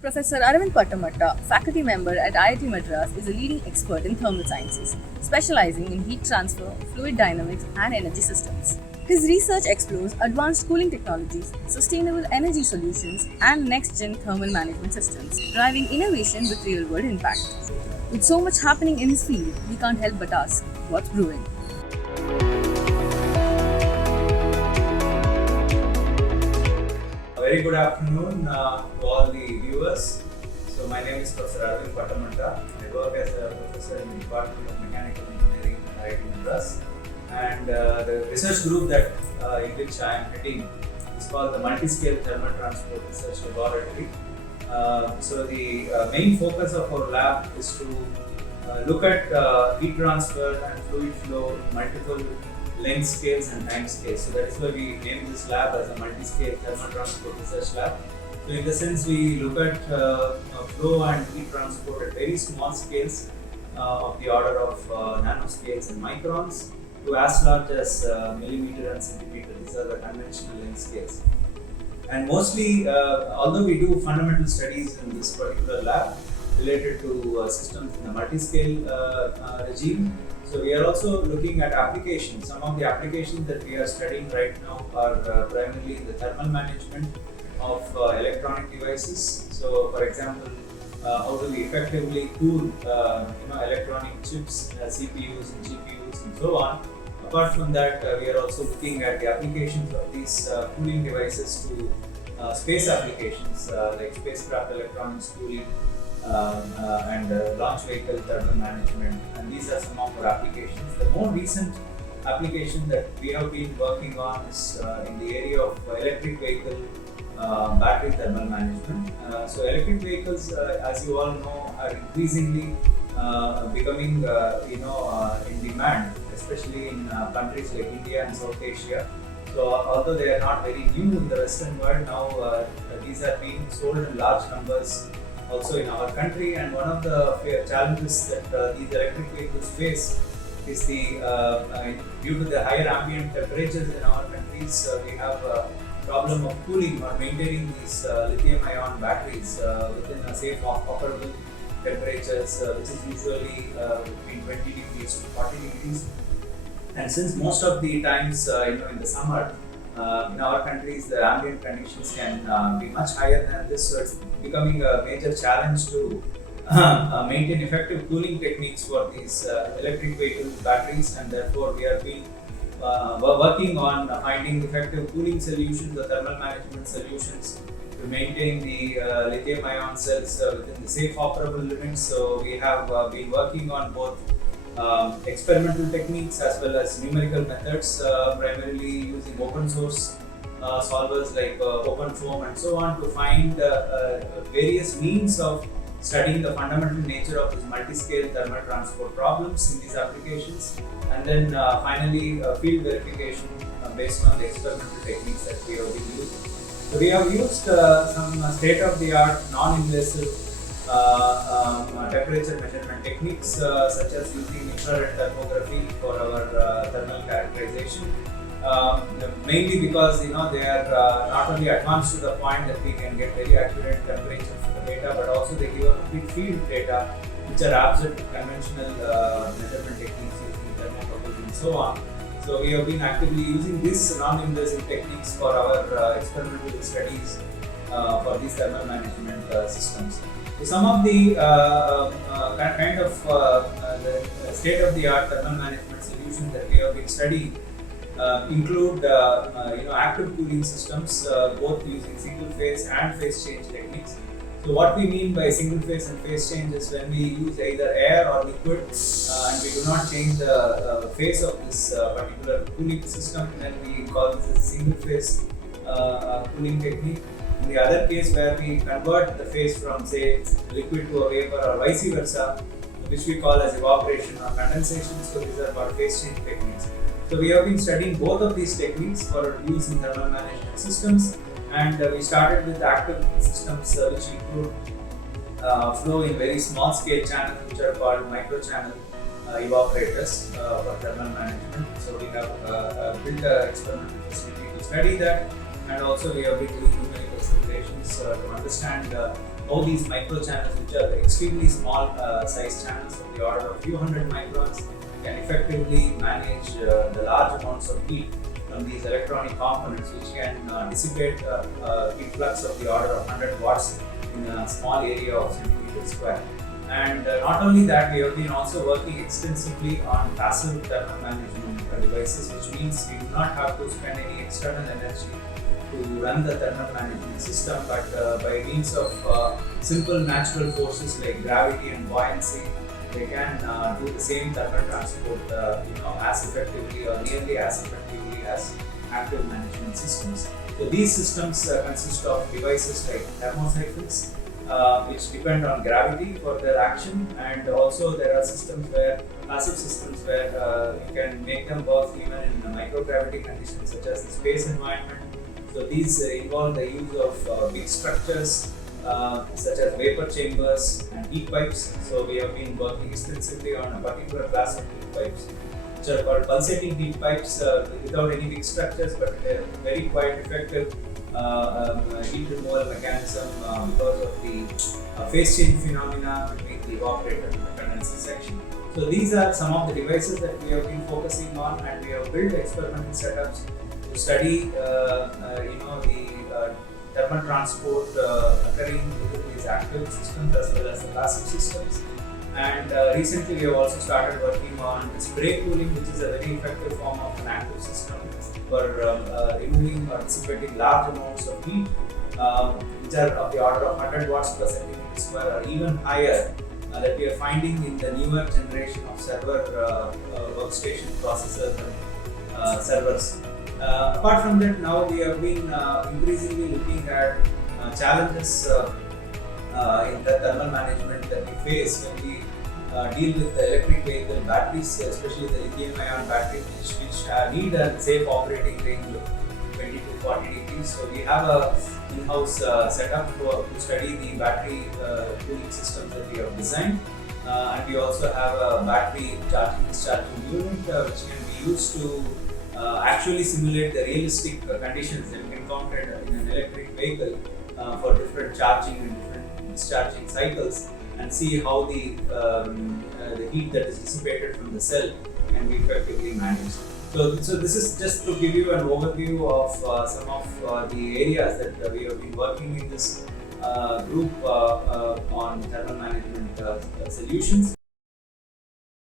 Professor Arvind Pattamatta, faculty member at IIT Madras, is a leading expert in thermal sciences, specializing in heat transfer, fluid dynamics, and energy systems. His research explores advanced cooling technologies, sustainable energy solutions, and next-gen thermal management systems, driving innovation with real-world impact. With so much happening in his field, we can't help but ask, what's brewing? Very good afternoon to all the viewers. So my name is Professor Arvind Pattamatta. I work as a professor in the Department of Mechanical Engineering at IIT Madras. And the research group that in which I am heading is called the Multi-Scale Thermal Transport Research Laboratory. So the main focus of our lab is to look at heat transfer and fluid flow in multiple length scales and time scales. So that is why we named this lab as a multi-scale thermal transport research lab. So in the sense we look at flow and heat transport at very small scales of the order of nanoscales and microns to as large as millimeter and centimeter. These are the conventional length scales. And mostly, although we do fundamental studies in this particular lab related to systems in the multi-scale regime, so we are also looking at applications. Some of the applications that we are studying right now are primarily the thermal management of electronic devices. So, for example, how do we effectively cool electronic chips, CPUs and GPUs and so on. Apart from that, we are also looking at the applications of these cooling devices to space applications like spacecraft electronics cooling and launch vehicle thermal management, and these are some of our applications. The more recent application that we have been working on is in the area of electric vehicle battery thermal management. So electric vehicles, as you all know, are increasingly becoming in demand, especially in countries like India and South Asia. So although they are not very new in the Western world, now these are being sold in large numbers also in our country. And one of the challenges that these electric vehicles face is the due to the higher ambient temperatures in our countries, we have a problem of cooling or maintaining these lithium-ion batteries within a safe operable temperatures, which is usually between 20 degrees to 40 degrees. And since most of the times, in the summer, in our countries, the ambient conditions can be much higher than this, so it's becoming a major challenge to maintain effective cooling techniques for these electric vehicle batteries, and therefore we are working on finding effective cooling solutions or thermal management solutions to maintain the lithium-ion cells within the safe operable limits. So we have been working on both experimental techniques as well as numerical methods, primarily using open source solvers like OpenFOAM and so on to find various means of studying the fundamental nature of this multi-scale thermal transport problems in these applications, and then finally field verification based on the experimental techniques that we have been using. So we have used some state-of-the-art non-invasive temperature measurement techniques such as using infrared thermography for our thermal characterization, mainly because they are not only advanced to the point that we can get very accurate temperature data, but also they give a complete field data which are absent of conventional measurement techniques using thermocouples and so on. So we have been actively using these non-invasive techniques for our experimental studies for these thermal management systems. So some of the kind of the state-of-the-art thermal management solutions that we have been studying include active cooling systems, both using single phase and phase change techniques. So what we mean by single phase and phase change is when we use either air or liquid and we do not change the phase of this particular cooling system, then we call this a single phase cooling technique. In the other case, where we convert the phase from, say, liquid to a vapor or vice versa, which we call as evaporation or condensation. So these are called phase change techniques. So we have been studying both of these techniques for use in thermal management systems, and we started with active systems which include flow in very small scale channels, which are called microchannel evaporators for thermal management. So we have built an experimental facility to study that, and also we have been doing numerical simulations to understand how these micro channels, which are extremely small size channels of the order of few hundred microns, can effectively manage the large amounts of heat from these electronic components, which can dissipate heat flux of the order of 100 watts in a small area of centimeter square. And not only that, we have been also working extensively on passive thermal management devices, which means we do not have to spend any external energy to run the thermal management system, but by means of simple natural forces like gravity and buoyancy, they can do the same thermal transport as effectively or nearly as effectively as active management systems. So these systems consist of devices like thermocycles, which depend on gravity for their action, and also there are passive systems where you can make them work even in microgravity conditions such as the space environment. So these involve the use of big structures such as vapor chambers and heat pipes. So we have been working extensively on a particular class of heat pipes, which are called pulsating heat pipes without any big structures, but very quite effective heat removal mechanism because of the phase change phenomena between the evaporator and the condenser section. So these are some of the devices that we have been focusing on, and we have built experimental setups to study the thermal transport occurring within these active systems as well as the passive systems. And recently we have also started working on spray cooling, which is a very effective form of an active system for removing or dissipating large amounts of heat, which are of the order of 100 watts per centimeter square or even higher, that we are finding in the newer generation of server workstation processors and servers. Apart from that, now we have been increasingly looking at challenges in the thermal management that we face when we deal with the electric vehicle batteries, especially the lithium-ion batteries, which need a safe operating range of 20 to 40 degrees. So we have a in-house setup to study the battery cooling systems that we have designed, and we also have a battery charging discharging unit which can be used to actually simulate the realistic conditions that we encountered in an electric vehicle for different charging and different discharging cycles, and see how the heat that is dissipated from the cell can be effectively managed. So this is just to give you an overview of some of the areas that we have been working in this group on thermal management solutions.